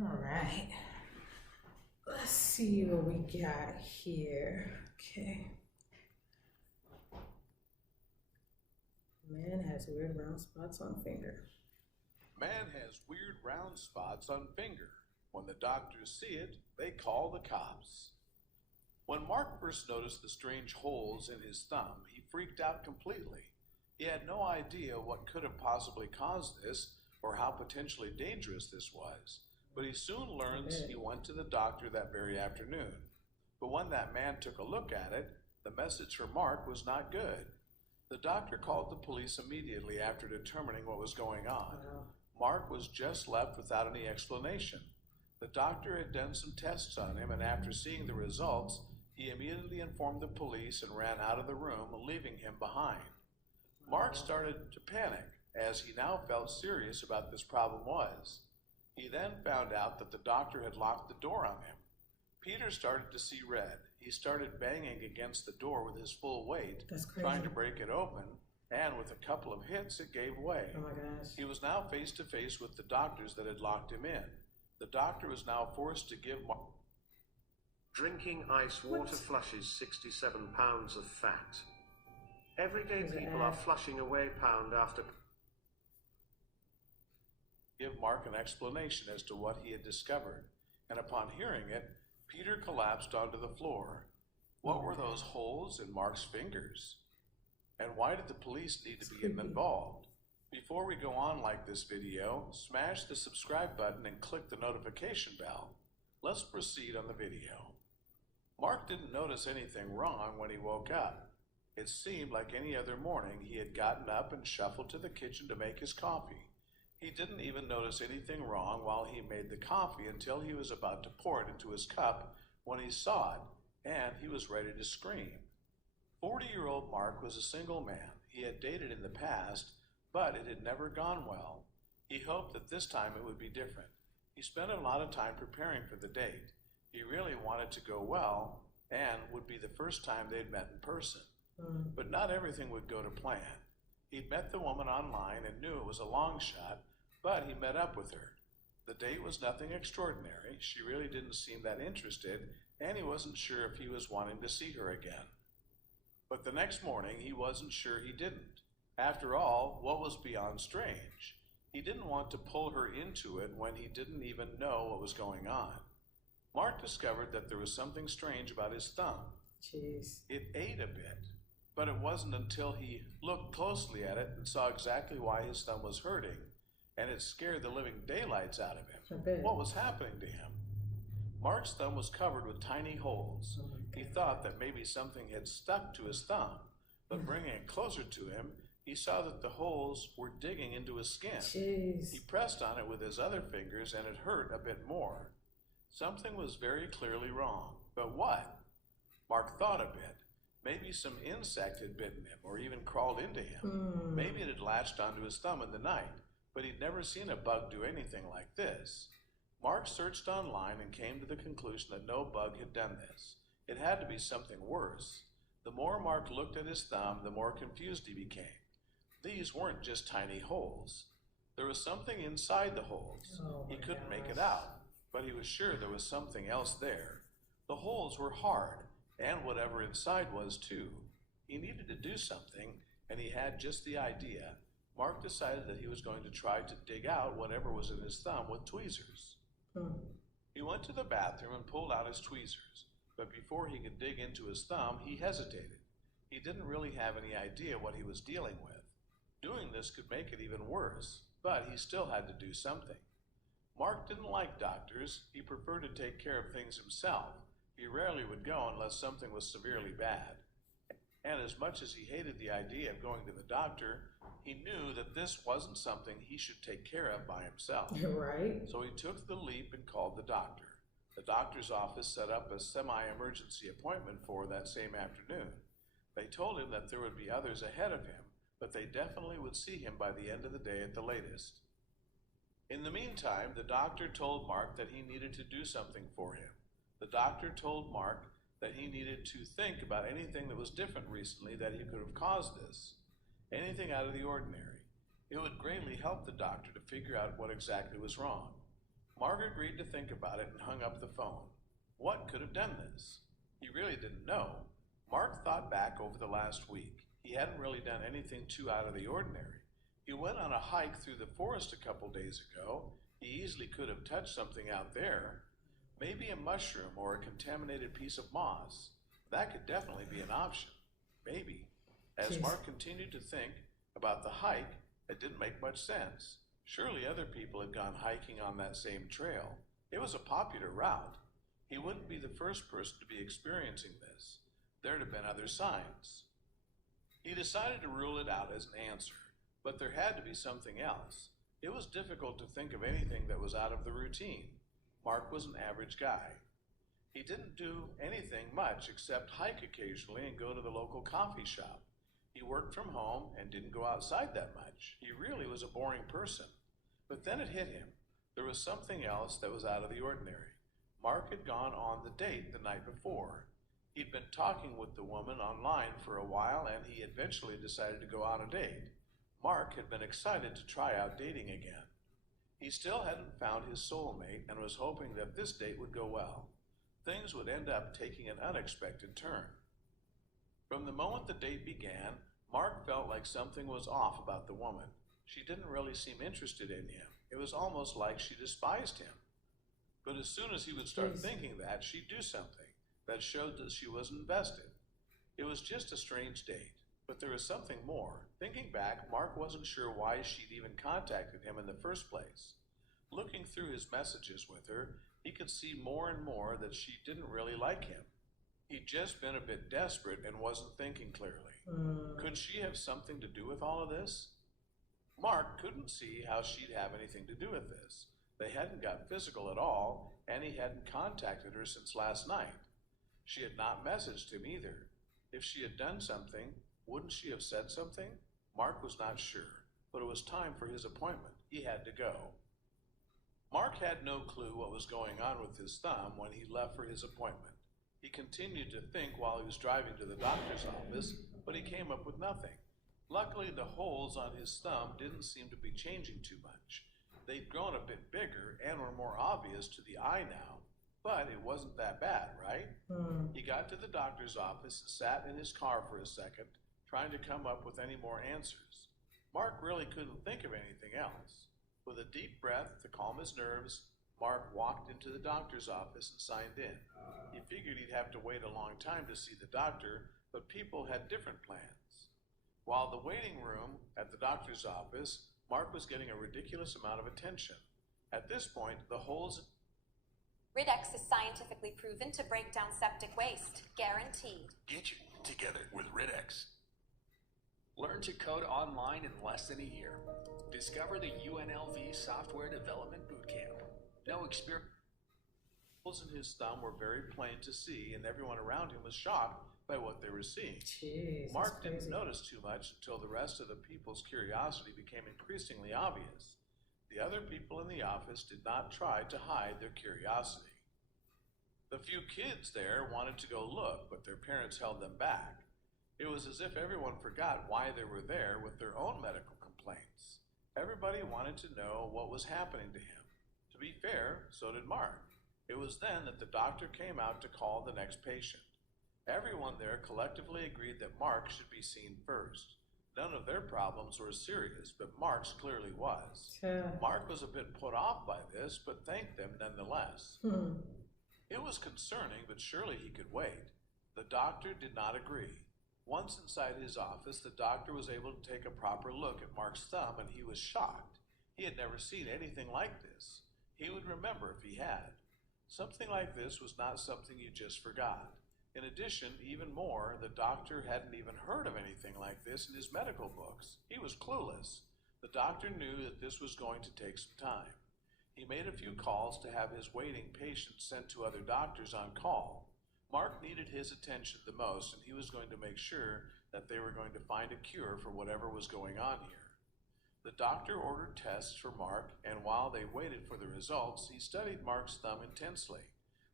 All right. Let's see what we got here. Okay. Man has weird round spots on finger. Man has weird round spots on finger. When the doctors see it, they call the cops. When Mark first noticed the strange holes in his thumb, he freaked out completely. He had no idea what could have possibly caused this or how potentially dangerous this was. But he soon learns he went to the doctor that very afternoon. But when that man took a look at it, the message for Mark was not good. The doctor called the police immediately after determining what was going on. Mark was just left without any explanation. The doctor had done some tests on him, and after seeing the results, he immediately informed the police and ran out of the room, leaving him behind. Mark started to panic, as he now felt serious about this problem was. He then found out that the doctor had locked the door on him. Peter started to see red. He started banging against the door with his full weight, trying to break it open, and with a couple of hits, it gave way. Oh my gosh. He was now face to face with the doctors that had locked him in. The doctor was now forced to give Mark. Drinking ice water flushes 67 pounds of fat. Everyday people are flushing away pound after. Give Mark an explanation as to what he had discovered, and upon hearing it, Peter collapsed onto the floor. What were those holes in Mark's fingers? And why did the police need to be involved? Before we go on like this video, smash the subscribe button and click the notification bell. Let's proceed on the video. Mark didn't notice anything wrong when he woke up. It seemed like any other morning he had gotten up and shuffled to the kitchen to make his coffee. He didn't even notice anything wrong while he made the coffee until he was about to pour it into his cup when he saw it, and he was ready to scream. 40-year-old Mark was a single man. He had dated in the past, but it had never gone well. He hoped that this time it would be different. He spent a lot of time preparing for the date. He really wanted to go well, and would be the first time they'd met in person. But not everything would go to plan. He'd met the woman online and knew it was a long shot, but he met up with her. The date was nothing extraordinary. She really didn't seem that interested, and he wasn't sure if he was wanting to see her again. But the next morning, he wasn't sure he didn't. After all, what was beyond strange? He didn't want to pull her into it when he didn't even know what was going on. Mark discovered that there was something strange about his thumb. Jeez. It ate a bit, but it wasn't until he looked closely at it and saw exactly why his thumb was hurting, and it scared the living daylights out of him. What was happening to him? Mark's thumb was covered with tiny holes. He thought that maybe something had stuck to his thumb, but bringing it closer to him, he saw that the holes were digging into his skin. Jeez. He pressed on it with his other fingers, and it hurt a bit more. Something was very clearly wrong, but what? Mark thought a bit. Maybe some insect had bitten him or even crawled into him. Maybe it had latched onto his thumb in the night, but he'd never seen a bug do anything like this. Mark searched online and came to the conclusion that no bug had done this. It had to be something worse. The more Mark looked at his thumb, the more confused he became. These weren't just tiny holes. There was something inside the holes. He couldn't make it out, but he was sure there was something else there. The holes were hard, and whatever inside was too. He needed to do something, and he had just the idea. Mark decided that he was going to try to dig out whatever was in his thumb with tweezers. He went to the bathroom and pulled out his tweezers, but before he could dig into his thumb, he hesitated. He didn't really have any idea what he was dealing with. Doing this could make it even worse, but he still had to do something. Mark didn't like doctors. He preferred to take care of things himself. He rarely would go unless something was severely bad. And as much as he hated the idea of going to the doctor, he knew that this wasn't something he should take care of by himself. Right. So he took the leap and called the doctor. The doctor's office set up a semi-emergency appointment for that same afternoon. They told him that there would be others ahead of him, but they definitely would see him by the end of the day at the latest. In the meantime, the doctor told Mark that he needed to do something for him. The doctor told Mark that he needed to think about anything that was different recently that he could have caused this. Anything out of the ordinary. It would greatly help the doctor to figure out what exactly was wrong. Mark agreed to think about it and hung up the phone. What could have done this? He really didn't know. Mark thought back over the last week. He hadn't really done anything too out of the ordinary. He went on a hike through the forest a couple days ago. He easily could have touched something out there. Maybe a mushroom or a contaminated piece of moss. That could definitely be an option. Maybe. As Mark continued to think about the hike, it didn't make much sense. Surely other people had gone hiking on that same trail. It was a popular route. He wouldn't be the first person to be experiencing this. There'd have been other signs. He decided to rule it out as an answer, but there had to be something else. It was difficult to think of anything that was out of the routine. Mark was an average guy. He didn't do anything much except hike occasionally and go to the local coffee shop. He worked from home and didn't go outside that much. He really was a boring person. But then it hit him. There was something else that was out of the ordinary. Mark had gone on the date the night before. He'd been talking with the woman online for a while, and he eventually decided to go on a date. Mark had been excited to try out dating again. He still hadn't found his soulmate and was hoping that this date would go well. Things would end up taking an unexpected turn. From the moment the date began, Mark felt like something was off about the woman. She didn't really seem interested in him. It was almost like she despised him. But as soon as he would start thinking that, she'd do something that showed that she was invested. It was just a strange date, but there was something more. Thinking back, Mark wasn't sure why she'd even contacted him in the first place. Looking through his messages with her, he could see more and more that she didn't really like him. He'd just been a bit desperate and wasn't thinking clearly. Could she have something to do with all of this? Mark couldn't see how she'd have anything to do with this. They hadn't got physical at all, and he hadn't contacted her since last night. She had not messaged him either. If she had done something, wouldn't she have said something? Mark was not sure, but it was time for his appointment. He had to go. Mark had no clue what was going on with his thumb when he left for his appointment. He continued to think while he was driving to the doctor's office, but he came up with nothing. Luckily, the holes on his thumb didn't seem to be changing too much. They'd grown a bit bigger and were more obvious to the eye now, but it wasn't that bad, right? He got to the doctor's office and sat in his car for a second, trying to come up with any more answers. Mark really couldn't think of anything else. With a deep breath to calm his nerves, Mark walked into the doctor's office and signed in. He figured he'd have to wait a long time to see the doctor, but people had different plans. While the waiting room at the doctor's office, Mark was getting a ridiculous amount of attention. At this point, the holes... Ridex is scientifically proven to break down septic waste. Guaranteed. Get you together with Ridex. Learn to code online in less than a year. Discover the UNLV Software Development Bootcamp. No experience. Holes in his thumb were very plain to see, and everyone around him was shocked by what they were seeing. Jeez, Mark that's didn't crazy. notice too much until the rest of the people's curiosity became increasingly obvious. The other people in the office did not try to hide their curiosity. The few kids there wanted to go look, but their parents held them back. It was as if everyone forgot why they were there with their own medical complaints. Everybody wanted to know what was happening to him. To be fair, so did Mark. It was then that the doctor came out to call the next patient. Everyone there collectively agreed that Mark should be seen first. None of their problems were serious, but Mark's clearly was. Mark was a bit put off by this, but thanked them nonetheless. It was concerning, but surely he could wait. The doctor did not agree. Once inside his office, the doctor was able to take a proper look at Mark's thumb, and he was shocked. He had never seen anything like this. He would remember if he had. Something like this was not something you just forgot. In addition, even more, the doctor hadn't even heard of anything like this in his medical books. He was clueless. The doctor knew that this was going to take some time. He made a few calls to have his waiting patients sent to other doctors on call. Mark needed his attention the most, and he was going to make sure that they were going to find a cure for whatever was going on here. The doctor ordered tests for Mark, and while they waited for the results, he studied Mark's thumb intensely.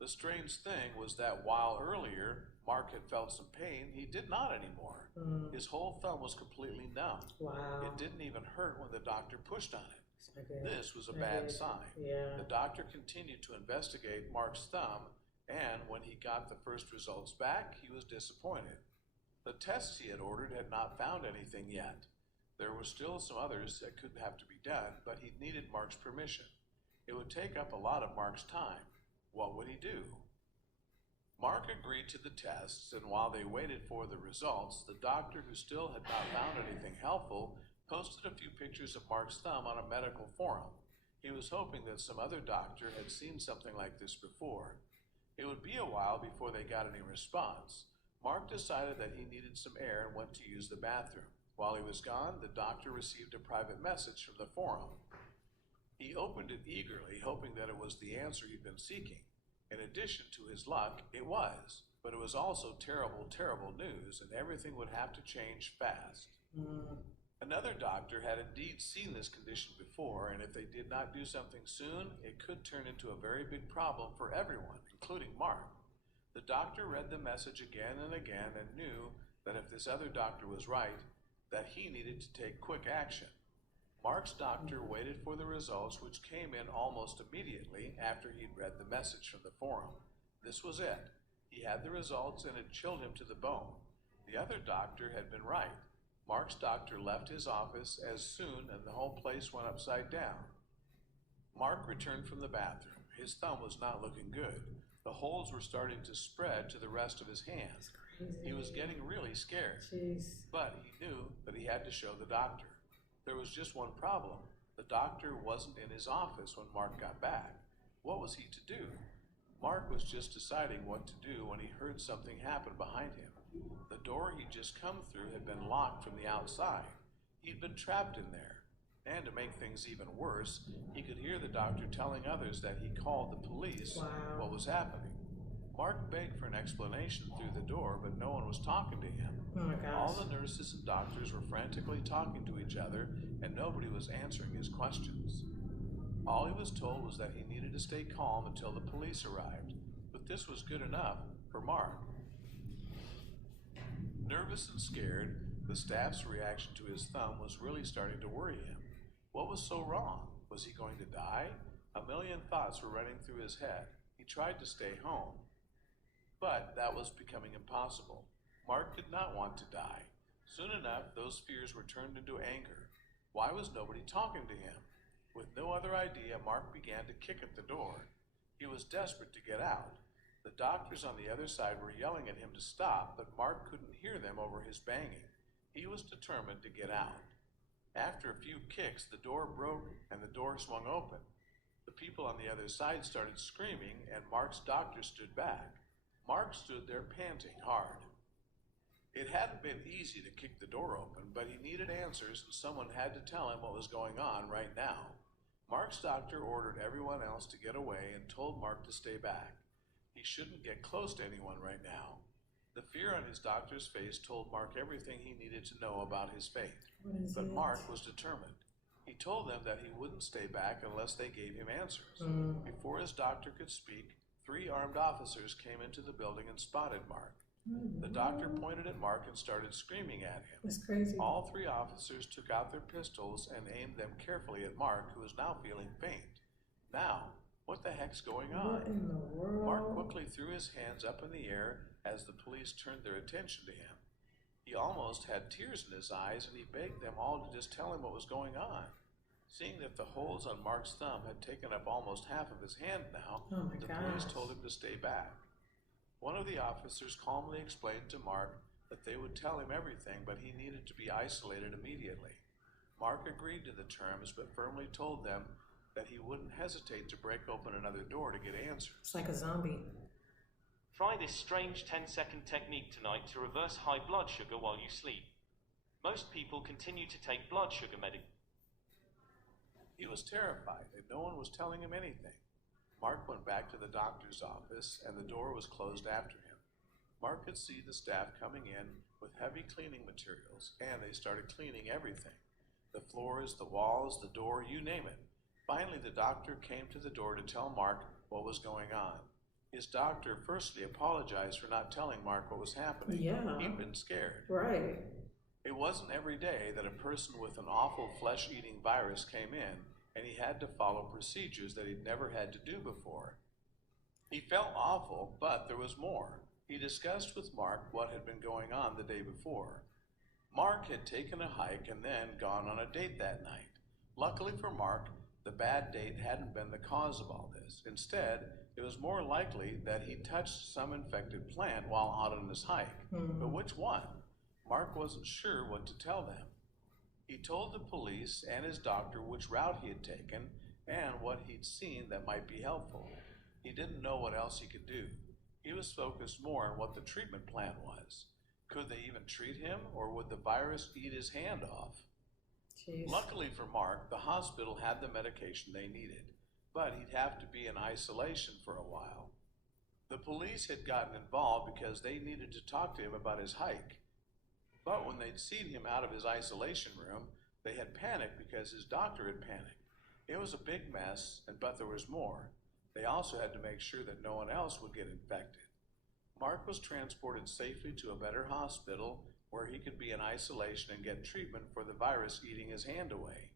The strange thing was that while earlier Mark had felt some pain, he did not anymore. His whole thumb was completely numb. Wow. It didn't even hurt when the doctor pushed on it. It's not good. This was a Not bad good. sign. Yeah. The doctor continued to investigate Mark's thumb, and when he got the first results back, he was disappointed. The tests he had ordered had not found anything yet. There were still some others that could have to be done, but he needed Mark's permission. It would take up a lot of Mark's time. What would he do? Mark agreed to the tests, and while they waited for the results, the doctor, who still had not found anything helpful, posted a few pictures of Mark's thumb on a medical forum. He was hoping that some other doctor had seen something like this before. It would be a while before they got any response. Mark decided that he needed some air and went to use the bathroom. While he was gone, the doctor received a private message from the forum. He opened it eagerly, hoping that it was the answer he'd been seeking. In addition to his luck, it was, but it was also terrible, terrible news, and everything would have to change fast. Another doctor had indeed seen this condition before, and if they did not do something soon, it could turn into a very big problem for everyone, including Mark. The doctor read the message again and again and knew that if this other doctor was right, that he needed to take quick action. Mark's doctor waited for the results, which came in almost immediately after he'd read the message from the forum. This was it. He had the results, and it chilled him to the bone. The other doctor had been right. Mark's doctor left his office as soon, and the whole place went upside down. Mark returned from the bathroom. His thumb was not looking good. The holes were starting to spread to the rest of his hand. He was getting really scared, but he knew that he had to show the doctor. There was just one problem. The doctor wasn't in his office when Mark got back. What was he to do? Mark was just deciding what to do when he heard something happen behind him. The door he'd just come through had been locked from the outside. He'd been trapped in there. And to make things even worse, he could hear the doctor telling others that he called the police. What was happening? Mark begged for an explanation through the door, but no one was talking to him. Oh my gosh. All the nurses and doctors were frantically talking to each other, and nobody was answering his questions. All he was told was that he needed to stay calm until the police arrived, but this was good enough for Mark. Nervous and scared, the staff's reaction to his thumb was really starting to worry him. What was so wrong? Was he going to die? A million thoughts were running through his head. He tried to stay home, but that was becoming impossible. Mark did not want to die. Soon enough, those fears were turned into anger. Why was nobody talking to him? With no other idea, Mark began to kick at the door. He was desperate to get out. The doctors on the other side were yelling at him to stop, but Mark couldn't hear them over his banging. He was determined to get out. After a few kicks, the door broke and the door swung open. The people on the other side started screaming, and Mark's doctor stood back. Mark stood there panting hard. It hadn't been easy to kick the door open, but he needed answers, and someone had to tell him what was going on right now. Mark's doctor ordered everyone else to get away and told Mark to stay back. He shouldn't get close to anyone right now. The fear on his doctor's face told Mark everything he needed to know about his fate. But Mark was determined. He told them that he wouldn't stay back unless they gave him answers. Before his doctor could speak, 3 armed officers came into the building and spotted Mark. The doctor pointed at Mark and started screaming at him. That's crazy. All 3 officers took out their pistols and aimed them carefully at Mark, who was now feeling faint. Now, what the heck's going on? What in the world? Mark quickly threw his hands up in the air as the police turned their attention to him. He almost had tears in his eyes, and he begged them all to just tell him what was going on. Seeing that the holes on Mark's thumb had taken up almost half of his hand now, Oh my the police gosh. told him to stay back. One of the officers calmly explained to Mark that they would tell him everything, but he needed to be isolated immediately. Mark agreed to the terms, but firmly told them that he wouldn't hesitate to break open another door to get answers. It's like a zombie. Try this strange 10-second technique tonight to reverse high blood sugar while you sleep. Most people continue to take blood sugar medication. He was terrified, and no one was telling him anything. Mark went back to the doctor's office, and the door was closed after him. Mark could see the staff coming in with heavy cleaning materials, and they started cleaning everything. The floors, the walls, the door, you name it. Finally, the doctor came to the door to tell Mark what was going on. His doctor firstly apologized for not telling Mark what was happening. Yeah. He'd been scared. Right. It wasn't every day that a person with an awful flesh-eating virus came in, and he had to follow procedures that he'd never had to do before. He felt awful, but there was more. He discussed with Mark what had been going on the day before. Mark had taken a hike and then gone on a date that night. Luckily for Mark, the bad date hadn't been the cause of all this. Instead, it was more likely that he touched some infected plant while out on his hike. But which one? Mark wasn't sure what to tell them. He told the police and his doctor which route he had taken and what he'd seen that might be helpful. He didn't know what else he could do. He was focused more on what the treatment plan was. Could they even treat him, or would the virus eat his hand off? Jeez. Luckily for Mark, the hospital had the medication they needed, but he'd have to be in isolation for a while. The police had gotten involved because they needed to talk to him about his hike. But when they'd seen him out of his isolation room, they had panicked because his doctor had panicked. It was a big mess, but there was more. They also had to make sure that no one else would get infected. Mark was transported safely to a better hospital where he could be in isolation and get treatment for the virus eating his hand away.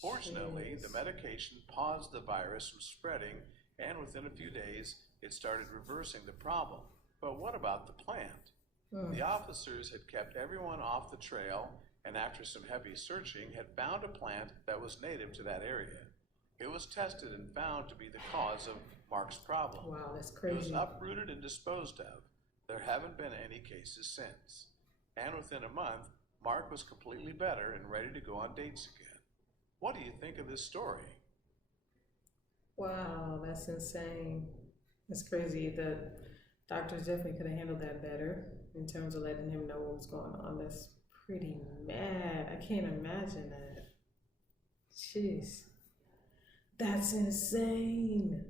Fortunately, the medication paused the virus from spreading, and within a few days, it started reversing the problem. But what about the plant? The officers had kept everyone off the trail, and after some heavy searching, had found a plant that was native to that area. It was tested and found to be the cause of Mark's problem. Wow, that's It was crazy. uprooted and disposed of. There haven't been any cases since. And within a month, Mark was completely better and ready to go on dates again. What do you think of this story? Wow, that's insane. That's crazy. The doctors definitely could have handled that better in terms of letting him know what was going on. That's pretty mad. I can't imagine that. Jeez. That's insane.